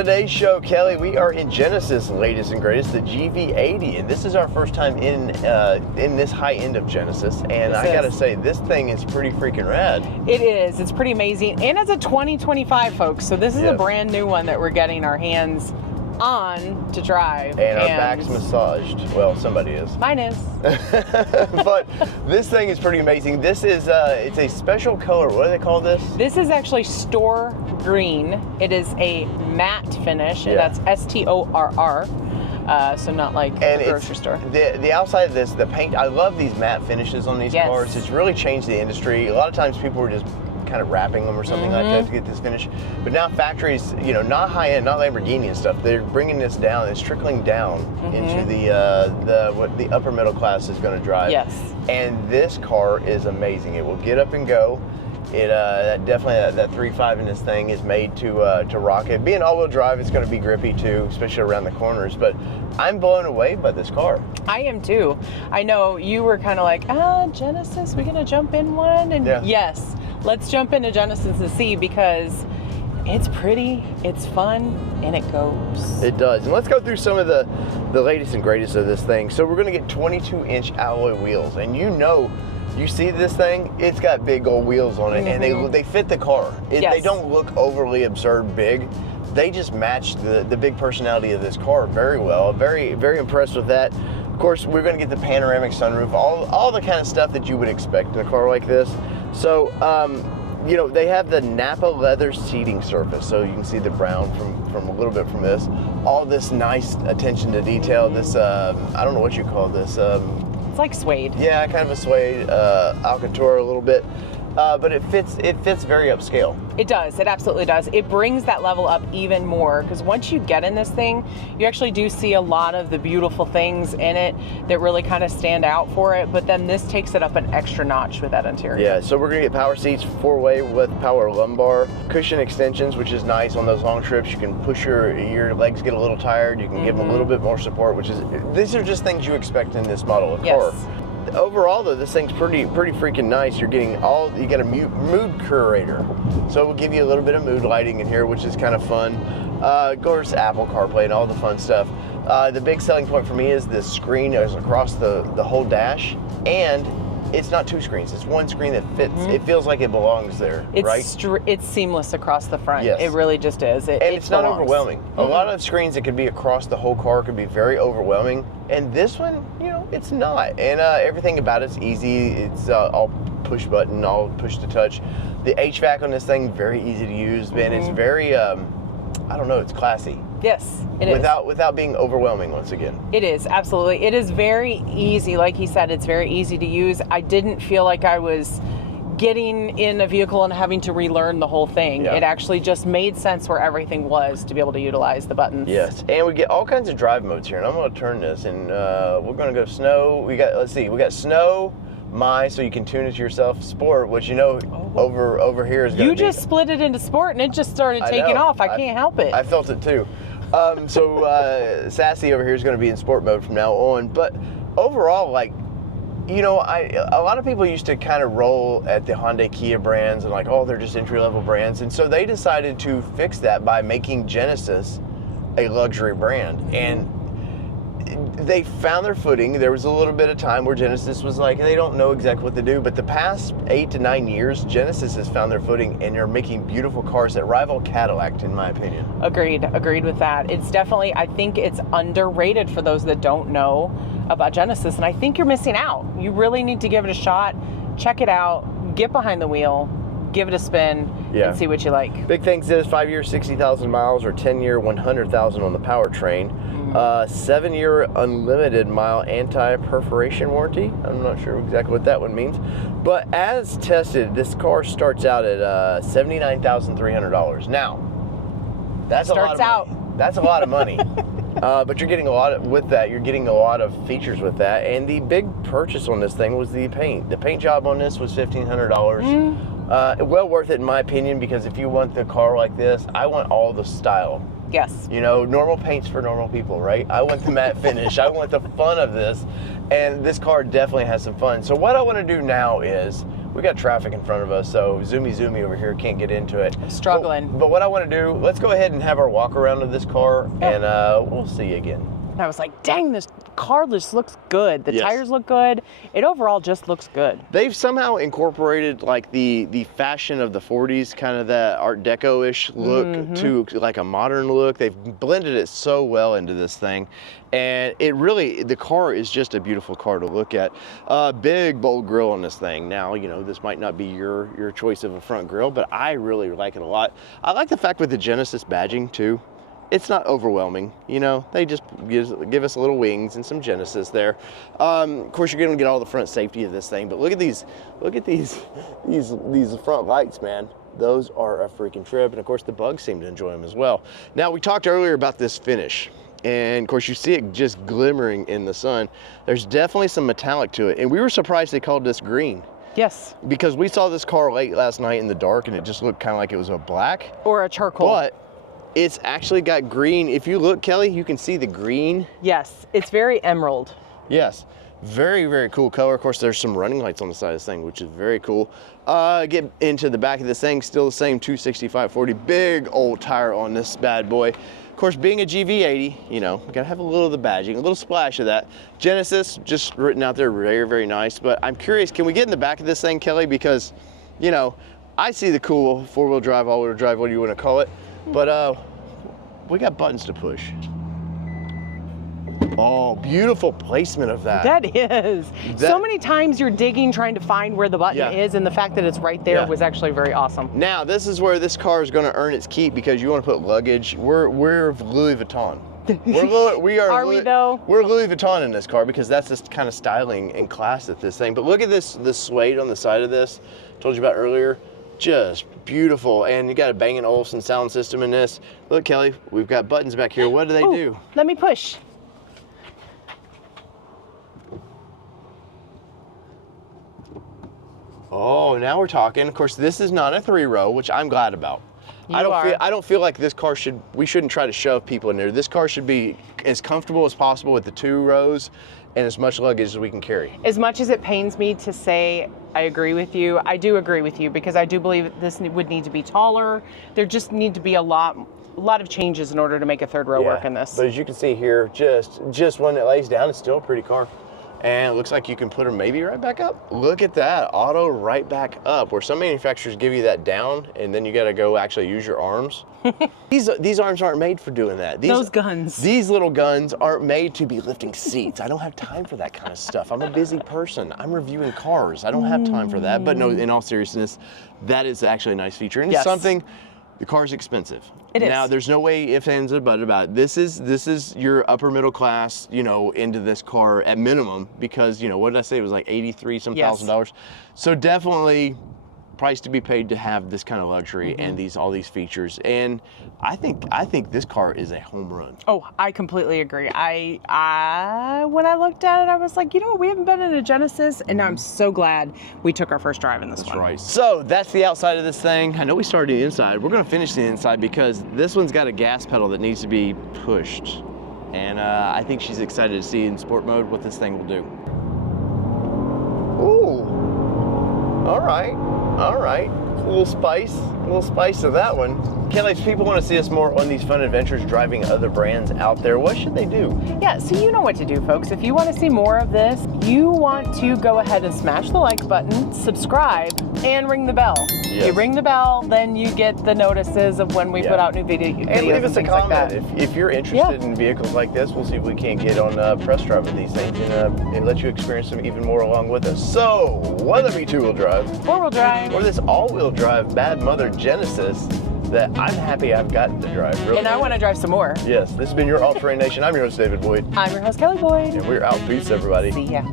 today's show, Kelly, we are in Genesis' latest and greatest, the GV80, and this is our first time in this high end of Genesis, and I gotta say, this thing is pretty freaking rad. It is. It's pretty amazing, and it's a 2025, folks, so this is a brand new one that we're getting our hands on to drive. And our back's massaged. Well, somebody is. Mine is. But this thing is pretty amazing. This is, it's a special color. What do they call this? This is actually Storr Green. It is a matte finish, and that's S-T-O-R-R. So not like a grocery store. The outside of this, the paint, I love these matte finishes on these cars. It's really changed the industry. A lot of times people were just kind of wrapping them or something like that to get this finish. But now factories, you know, not high end, not Lamborghini and stuff, they're bringing this down. It's trickling down into what the upper middle class is going to drive. Yes. And this car is amazing. It will get up and go. It definitely that 3.5 in this thing is made to rock it. Being all-wheel drive, it's going to be grippy too, especially around the corners. But I'm blown away by this car. I am too. I know you were kind of like, Genesis, we're gonna jump in one, and yes, let's jump into Genesis and see, because it's pretty, it's fun, and it goes. It does. And let's go through some of the latest and greatest of this thing. So we're going to get 22-inch alloy wheels, and you see this thing, it's got big old wheels on it, and they fit the car. They don't look overly absurd big. They just match the big personality of this car very well. Very, very impressed with that. Of course, we're going to get the panoramic sunroof, all the kind of stuff that you would expect in a car like this. So, you know, they have the Napa leather seating surface, so you can see the brown from a little bit from this. All this nice attention to detail. This, I don't know what you call this. It's like suede. Yeah, kind of a suede, Alcantara a little bit. But it fits very upscale. It does. It absolutely does. It brings that level up even more, because once you get in this thing, you actually do see a lot of the beautiful things in it that really kind of stand out for it. But then this takes it up an extra notch with that interior. Yeah, so we're going to get power seats, 4-way with power lumbar, cushion extensions, which is nice on those long trips. You can push your legs get a little tired. You can give them a little bit more support, these are just things you expect in this model of car. Overall, though, this thing's pretty freaking nice. You got a mood curator, so it will give you a little bit of mood lighting in here, which is kind of fun. Of course, Apple CarPlay and all the fun stuff. The big selling point for me is this screen is across the whole dash, and it's not two screens. It's one screen that fits. It feels like it belongs there, right? It's seamless across the front. Yes. It really just is. It's not overwhelming. A lot of screens that could be across the whole car could be very overwhelming, and this one, you know, it's not. And everything about it's easy. It's all push button, all push to touch. The HVAC on this thing, very easy to use, man. It's very, I don't know, it's classy. Yes, it is. Without being overwhelming once again. It is, absolutely. It is very easy. Like he said, it's very easy to use. I didn't feel like I was getting in a vehicle and having to relearn the whole thing. It actually just made sense where everything was to be able to utilize the buttons. Yes, and we get all kinds of drive modes here, and I'm going to turn this, and we're going to go snow. We got snow, so you can tune it to yourself, sport, which you know over here is going to be. You just split it into sport, and it just started taking off. I can't help it. I felt it too. So Sassy over here is going to be in sport mode from now on. But overall, like, you know, a lot of people used to kind of roll at the Hyundai Kia brands and like, oh, they're just entry-level brands. And so they decided to fix that by making Genesis a luxury brand. And they found their footing. There was a little bit of time where Genesis was like, they don't know exactly what to do. But the past 8 to 9 years, Genesis has found their footing, and they're making beautiful cars that rival Cadillac, in my opinion. Agreed with that. It's definitely, I think it's underrated for those that don't know about Genesis, and I think you're missing out. You really need to give it a shot, check it out, get behind the wheel, give it a spin, and see what you like. Big things is 5 years, 60,000 miles, or 10-year, 100,000 on the powertrain. 7-year unlimited mile anti-perforation warranty. I'm not sure exactly what that one means. But as tested, this car starts out at $79,300. Now, that's a lot of money. That's a lot of money. But you're getting a lot with that. You're getting a lot of features with that. And the big purchase on this thing was the paint. The paint job on this was $1,500. Well worth it in my opinion, because if you want the car like this, I want all the style. Yes. You know, normal paint's for normal people, right? I want the matte finish. I want the fun of this. And this car definitely has some fun. So what I want to do now is we got traffic in front of us, so zoomy over here can't get into it. Struggling. But what I want to do, let's go ahead and have our walk around of this car, and we'll see you again. And I was like, dang, this car just looks good. The Yes. tires look good. It overall just looks good. They've somehow incorporated like the fashion of the 40s, kind of that Art Deco-ish look to like a modern look. They've blended it so well into this thing. And it really, the car is just a beautiful car to look at. Big, bold grille on this thing. Now, you know, this might not be your choice of a front grille, but I really like it a lot. I like the fact with the Genesis badging too. It's not overwhelming, you know. They just give us little wings and some Genesis there. Of course, you're gonna get all the front safety of this thing, but look at these front lights, man. Those are a freaking trip, and of course, the bugs seem to enjoy them as well. Now, we talked earlier about this finish, and of course, you see it just glimmering in the sun. There's definitely some metallic to it, and we were surprised they called this green. Yes. Because we saw this car late last night in the dark, and it just looked kind of like it was a black. Or a charcoal. But it's actually got green. If you look, Kelly, you can see the green. Yes, it's very emerald. Yes, very, very cool color. Of course, there's some running lights on the side of this thing, which is very cool. Get into the back of this thing, still the same 265/40, big old tire on this bad boy. Of course, being a GV80, you know, we gotta have a little of the badging, a little splash of that. Genesis, just written out there, very, very nice. But I'm curious, can we get in the back of this thing, Kelly? Because, you know, I see the cool four-wheel drive, all-wheel drive, what do you wanna call it? But we got buttons to push. Oh, beautiful placement of that. That is. So many times you're digging trying to find where the button is, and the fact that it's right there was actually very awesome. Now, this is where this car is going to earn its keep, because you want to put luggage. We're Louis Vuitton. Are we though? We're Louis Vuitton in this car, because that's this kind of styling and class at this thing. But look at this suede on the side of this. Told you about earlier. Just beautiful. And you got a Bang & Olufsen sound system in this. Look, Kelly, we've got buttons back here. What do they do? Let me push. Oh, now we're talking. Of course, this is not a 3-row, which I'm glad about. I don't feel like this car we shouldn't try to shove people in there. This car should be as comfortable as possible with the 2 rows and as much luggage as we can carry. As much as it pains me to say I agree with you, I do agree with you, because I do believe this would need to be taller. There just need to be a lot of changes in order to make a 3rd row work in this. But as you can see here, just when it lays down, it's still a pretty car. And it looks like you can put her maybe right back up. Look at that, auto right back up, where some manufacturers give you that down and then you gotta go actually use your arms. These arms aren't made for doing that. Those guns. These little guns aren't made to be lifting seats. I don't have time for that kind of stuff. I'm a busy person. I'm reviewing cars. I don't have time for that. But no, in all seriousness, that is actually a nice feature. And it's something, the car's expensive. It is. Now, there's no way ifs, ands, or buts about it. This is your upper middle class, you know, into this car at minimum, because, you know, what did I say? It was like 83 some $1,000. So definitely price to be paid to have this kind of luxury and all these features. And I think this car is a home run. Oh, I completely agree. I when I looked at it, I was like, you know what, we haven't been in a Genesis, and I'm so glad we took our first drive in this one. That's right. So that's the outside of this thing. I know we started the inside. We're gonna finish the inside, because this one's got a gas pedal that needs to be pushed. And I think she's excited to see in sport mode what this thing will do. Ooh, all right. All right, a little spice of that one. Kelly, if people want to see us more on these fun adventures driving other brands out there, what should they do? Yeah, so you know what to do, folks. If you want to see more of this, you want to go ahead and smash the like button, subscribe, and ring the bell. Yes. You ring the bell, then you get the notices of when we put out new videos and leave us a comment like that. if you're interested in vehicles like this. We'll see if we can't get on press drive with these things and let you experience them even more along with us. So, whether it be 2-wheel drive, 4-wheel drive, or this all-wheel drive bad mother Genesis that I'm happy I've gotten to drive. Really. And I want to drive some more. Yes, this has been your All Terrain Nation. I'm your host, David Boyd. I'm your host, Kelly Boyd. And we're out. Peace, everybody. See ya.